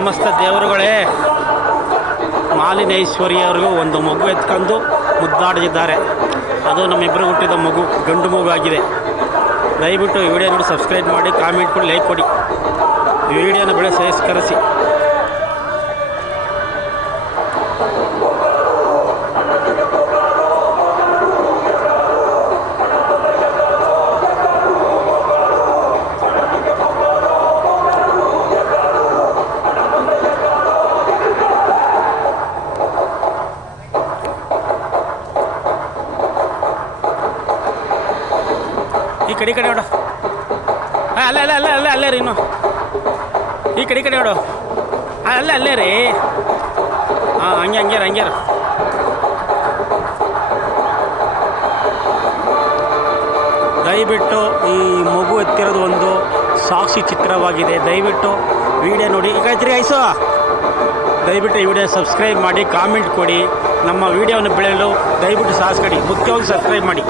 ಸಮಸ್ತ ದೇವರುಗಳೇ, ಮಾಲಿನೇಶ್ವರಿಯವರಿಗೂ ಒಂದು ಮಗು ಎತ್ಕೊಂಡು ಮುದ್ದಾಡಿದ್ದಾರೆ. ಅದು ನಮ್ಮಿಬ್ಬರು ಹುಟ್ಟಿದ ಮಗು, ಗಂಡು ಮಗು ಆಗಿದೆ. ದಯವಿಟ್ಟು ಈ ವಿಡಿಯೋ ನೋಡಿ ಸಬ್ಸ್ಕ್ರೈಬ್ ಮಾಡಿ, ಕಾಮೆಂಟ್ ಕೊಡಿ, ಲೈಕ್ ಕೊಡಿ. ಈ ವಿಡಿಯೋನ ಬೆಳೆ ಸಹಸ್ಕರಿಸಿ. ಈ ಕಡೆ ನೋಡು. ಅಲ್ಲೇ ರೀ. ಇನ್ನು ಈ ಕಡೆ ನೋಡು. ಅಲ್ಲೇ ರೀ. ಹಂಗೆ ದಯವಿಟ್ಟು ಈ ಮಗು ಎತ್ತಿರೋದು ಒಂದು ಸಾಕ್ಷಿ ಚಿತ್ರವಾಗಿದೆ. ದಯವಿಟ್ಟು ವಿಡಿಯೋ ನೋಡಿ. ಈಗ ಐತ್ರಿ ಐಸು. ದಯವಿಟ್ಟು ಈ ವಿಡಿಯೋ ಸಬ್ಸ್ಕ್ರೈಬ್ ಮಾಡಿ, ಕಾಮೆಂಟ್ ಕೊಡಿ. ನಮ್ಮ ವಿಡಿಯೋವನ್ನು ಬೆಳೆಯಲು ದಯವಿಟ್ಟು ಸಹಸ್ಕಡಿ. ಮುಖ್ಯವಾಗಿ ಸಬ್ಸ್ಕ್ರೈಬ್ ಮಾಡಿ.